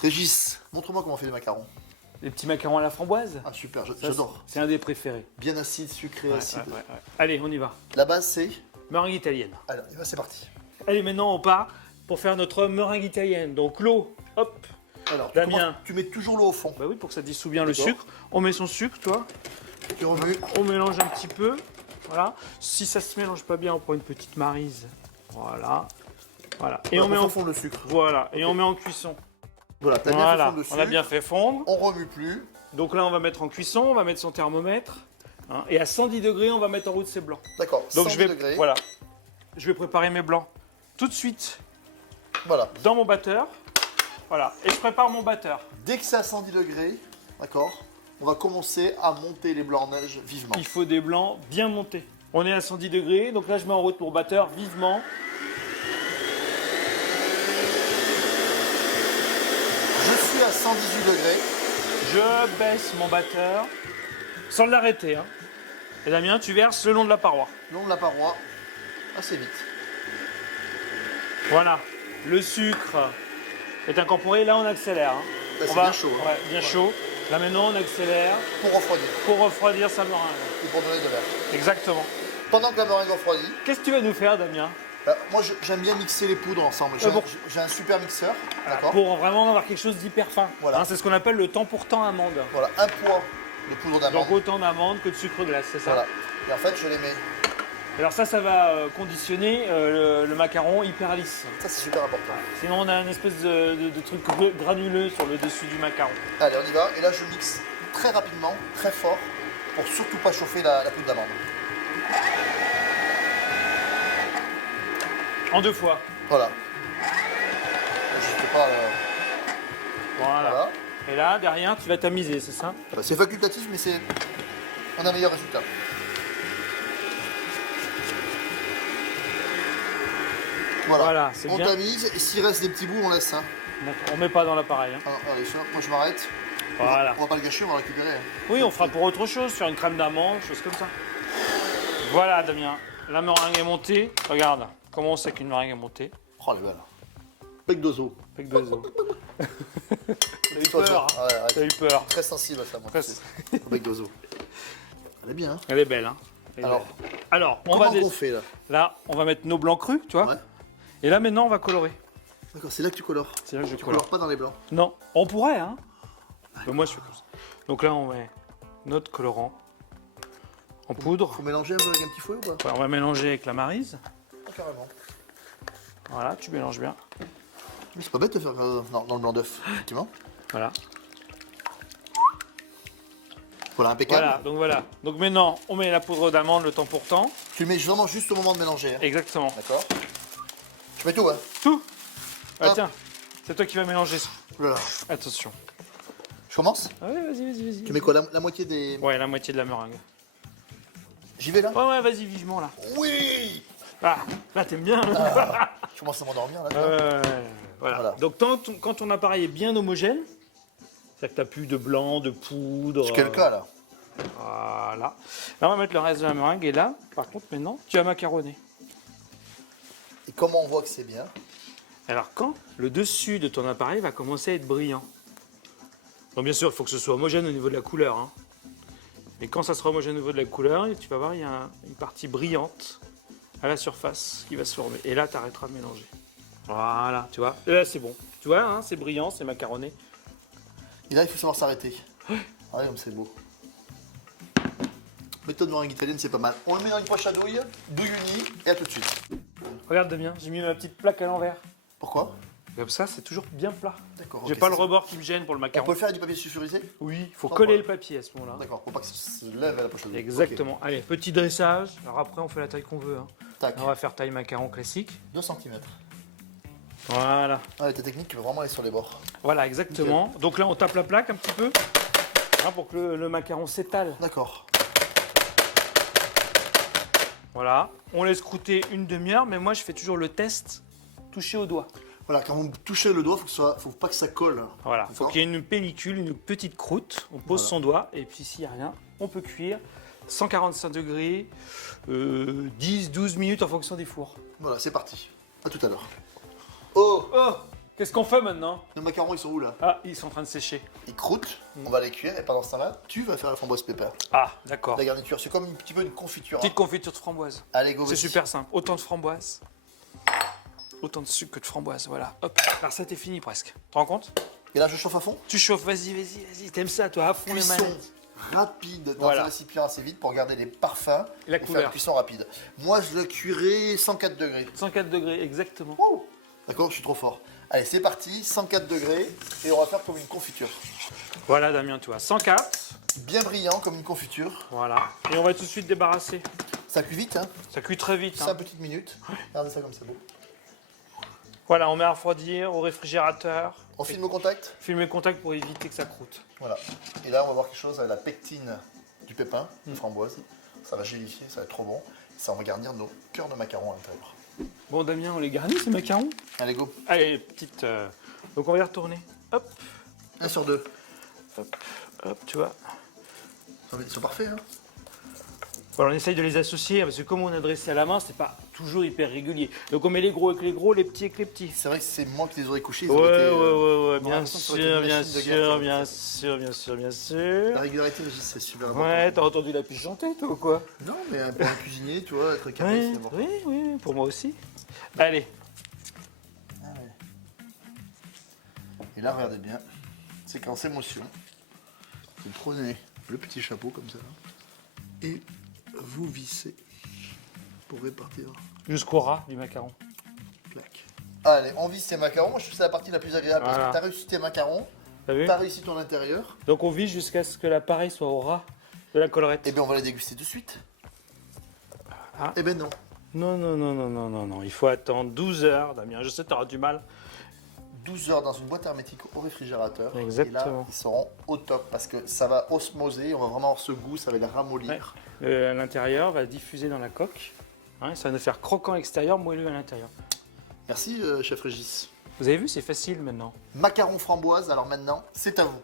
Régis, montre-moi comment on fait les macarons. Les petits macarons à la framboise. Ah super, Ça, j'adore. C'est un des préférés. Bien acide, sucré, acide. Ouais. Allez, on y va. La base c'est... Meringue italienne. Alors, c'est parti. Allez, maintenant on part pour faire notre meringue italienne. Donc l'eau, hop. Alors, Damien. tu mets toujours l'eau au fond. Bah oui, pour que ça dissout bien le D'accord. sucre. On met son sucre, toi. Tu remues. On mélange un petit peu. Voilà. Si ça se mélange pas bien, on prend une petite maryse. Voilà. Voilà. Et on met en fond le sucre. Voilà. Et on met en cuisson. Voilà, t'as bien fait fondre le sucre. On a bien fait fondre. On remue plus. Donc là, on va mettre en cuisson. On va mettre son thermomètre. Hein, et à 110 degrés, on va mettre en route ses blancs. D'accord. Donc 110 degrés. Voilà. Je vais préparer mes blancs tout de suite Voilà. dans mon batteur. Voilà. Et je prépare mon batteur. Dès que c'est à 110 degrés, d'accord, on va commencer à monter les blancs en neige vivement. Il faut des blancs bien montés. On est à 110 degrés, donc là je mets en route mon batteur vivement. Je suis à 118 degrés. Je baisse mon batteur sans l'arrêter. Hein. Et Damien, tu verses le long de la paroi. Le long de la paroi, assez vite. Voilà. Le sucre est incorporé. Là, on accélère. Hein. Là, c'est bien chaud. Hein. Ouais, bien chaud. Là maintenant, on accélère Pour refroidir. pour refroidir sa meringue. Et pour donner de l'air. Exactement. Pendant que la meringue refroidit, Qu'est-ce que tu vas nous faire, Damien? moi j'aime bien mixer les poudres ensemble. bon. J'ai un super mixeur, d'accord. Pour vraiment avoir quelque chose d'hyper fin. Voilà. Hein, c'est ce qu'on appelle le temps pour temps amande. Voilà, un poids de poudre d'amande. Donc autant d'amande que de sucre glace, c'est ça? Voilà. Et en fait, je les mets. Alors ça va conditionner le macaron hyper lisse. Ça, c'est super important. Sinon, on a une espèce de truc granuleux sur le dessus du macaron. Allez, on y va. Et là, je mixe très rapidement, très fort, pour surtout pas chauffer la poudre d'amande. En 2 fois. Voilà. Je sais pas. Voilà. Voilà. Et là, derrière, tu vas tamiser, c'est ça? Bah, c'est facultatif, mais c'est. On a un meilleur résultat. Voilà, c'est on bien. tamise, et s'il reste des petits bouts, on laisse. Hein. D'accord. On met pas dans l'appareil. Hein. Alors, allez, ça, moi je m'arrête. Voilà. On va pas le gâcher, on va le récupérer. Hein. Oui, on fera pour autre chose, sur une crème d'amande, chose comme ça. Voilà, Damien. La meringue est montée. Regarde comment on sait qu'une meringue est montée. Oh, elle est belle. Bec d'oiseau. Avec d'oiseau. T'as eu peur, hein. Ouais, ouais. T'as eu peur. Très sensible à ça, moi. Très- tu sais. Au bec d'oiseau. Elle est bien, hein. Elle est belle, hein. Elle est Alors, belle. Alors, on comment va on fait là? là, on va mettre nos blancs crus, tu vois. Ouais. Et là, maintenant, on va colorer. D'accord, c'est là que tu colores. C'est là que je Tu colore. colores pas dans les blancs. Non, on pourrait, hein. Mais moi, je fais comme ça. Donc là, on met notre colorant en poudre. Faut mélanger un peu avec un petit fouet ou pas? Ouais, on va mélanger avec la maryse. Ah, carrément. Voilà, tu mélanges bien. Mais c'est pas bête de faire dans le blanc d'œuf, effectivement. Voilà. Voilà, impeccable. Voilà, donc voilà. Donc maintenant, on met la poudre d'amande le temps pour temps. Tu le mets vraiment juste au moment de mélanger. Hein. Exactement. D'accord. Je mets tout, hein. Tout. Ah, Hop. tiens, c'est toi qui vas mélanger ça. Voilà. Attention. Je commence? Ah ouais, vas-y. Tu mets quoi, la moitié des... Ouais, la moitié de la meringue. J'y vais là? Ouais, vas-y, vivement là. Oui. Ah, là, t'aimes bien. Je commence à m'endormir là. Voilà. Voilà. Donc, quand ton appareil est bien homogène, c'est-à-dire que t'as plus de blanc, de poudre. C'est quel cas là? Voilà. Là, on va mettre le reste de la meringue. Et là, par contre, maintenant, tu as macaronné. Et comment on voit que c'est bien? Alors, quand le dessus de ton appareil va commencer à être brillant. Donc, bien sûr, il faut que ce soit homogène au niveau de la couleur. Hein. Et quand ça sera homogène au niveau de la couleur, tu vas voir, il y a une partie brillante à la surface qui va se former. Et là, tu arrêteras de mélanger. Voilà, tu vois. Et là, c'est bon. Tu vois, hein, c'est brillant, c'est macaronné. Et là, il faut savoir s'arrêter. Ah ouais, comme c'est beau. Méthode meringue italienne, c'est pas mal. On le met dans une poche à douille, douille unie, et à tout de suite. Regarde, Damien, j'ai mis ma petite plaque à l'envers. Pourquoi? Comme ça, c'est toujours bien plat. D'accord. J'ai ok, pas le c'est- rebord qui me gêne pour le On macaron. peut le faire avec du papier sulfurisé? Oui, il faut Sans coller problème. le papier à ce moment-là. D'accord, pour pas que ça se lève à la poche à douille. Exactement. Allez, petit dressage. Alors après, on fait la taille qu'on veut. Hein. Ok. Tac, On va faire taille macaron classique. 2 cm. Voilà. Ah, ta technique, tu veux vraiment aller sur les bords. Voilà, exactement. Donc là, on tape la plaque un petit peu hein, pour que le macaron s'étale. D'accord. Voilà. On laisse croûter une demi-heure, mais moi, je fais toujours le test toucher au doigt. Voilà, quand vous touchez le doigt, faut pas que ça colle. Voilà. Il faut D'accord. qu'il y ait une pellicule, une petite croûte. On pose Voilà. son doigt et puis s'il n'y a rien, on peut cuire 145 degrés, 10-12 minutes en fonction des fours. Voilà, c'est parti. À tout à l'heure. Oh, Oh, Qu'est-ce qu'on fait maintenant? Nos macarons, ils sont où là? Ah, ils sont en train de sécher. Ils croûtent, on va les cuire et pendant ce temps-là, tu vas faire la framboise pépère. Ah, d'accord. La garniture, c'est comme un petit peu une confiture. Petite confiture de framboise. Allez, go, C'est vas-y. super simple. Autant de framboise. Autant de sucre que de framboise, voilà. Hop, la recette est finie presque. Tu te rends compte? Et là, je chauffe à fond. Tu chauffes, vas-y. T'aimes ça, toi, à fond les Cuisson manettes. rapide dans Voilà. un récipient assez vite pour garder les parfums Et la et faire couleur. la cuisson rapide. Moi, je le cuirai 104 degrés. 104 degrés, exactement. Ouh. D'accord, je suis trop fort. Allez, c'est parti, 104 degrés et on va faire comme une confiture. Voilà, Damien, tu vois, 104. Bien brillant comme une confiture. Voilà. Et on va tout de suite débarrasser. Ça cuit vite, hein. Ça cuit très vite. 5 Hein. petites minutes. Regardez ça comme c'est beau. Voilà, on met à refroidir au réfrigérateur. On filme au contact. Filmer le contact pour éviter que ça croûte. Voilà. Et là, on va voir quelque chose avec la pectine du pépin, de framboise. Ça va gélifier, ça va être trop bon. Ça, on va garnir nos cœurs de macarons à l'intérieur. Bon, Damien, on les garnit, ces macarons? Allez, go. Allez, petite... Donc, on va y retourner. Hop, 1 sur 2. hop, tu vois. Ils sont parfaits, hein. Voilà, on essaye de les associer, parce que comme on a dressé à la main, c'est pas toujours hyper régulier. Donc, on met les gros avec les gros, les petits avec les petits. C'est vrai que c'est moi qui les aurais couchés. Ils Ouais, auraient été, ouais, bien l'impression que ça aurait été sûr, une bien machine de guerre, sûr, ça, bien ça. sûr, bien sûr, bien sûr. La régularité, Régis, c'est super important. Ouais, t'as entendu la puce chanter, toi, ou quoi? Non, mais pour un cuisinier, tu vois, être carré, Oui, c'est important. oui, pour moi aussi. Allez, Ah ouais. Et là, regardez bien, séquence émotion. Vous prenez le petit chapeau comme ça, et vous vissez pour répartir. jusqu'au ras du macaron. Clac. Allez, on visse ces macarons. Moi, je trouve que c'est la partie la plus agréable Voilà. parce que tu as réussi tes macarons, T'as vu? tu as réussi ton intérieur. Donc, on vise jusqu'à ce que l'appareil soit au ras de la collerette. Et bien, on va les déguster tout de suite. Ah. Eh ben non. Non, il faut attendre 12 heures, Damien. Je sais, t'auras du mal. 12 heures dans une boîte hermétique au réfrigérateur. Et là, Exactement. ils seront au top parce que ça va osmoser. On va vraiment avoir ce goût, ça va les ramollir. L'intérieur va diffuser dans la coque. Hein, ça va nous faire croquant à l'extérieur, moelleux à l'intérieur. Merci, chef Régis. Vous avez vu, c'est facile maintenant. Macarons framboise, alors maintenant, c'est à vous.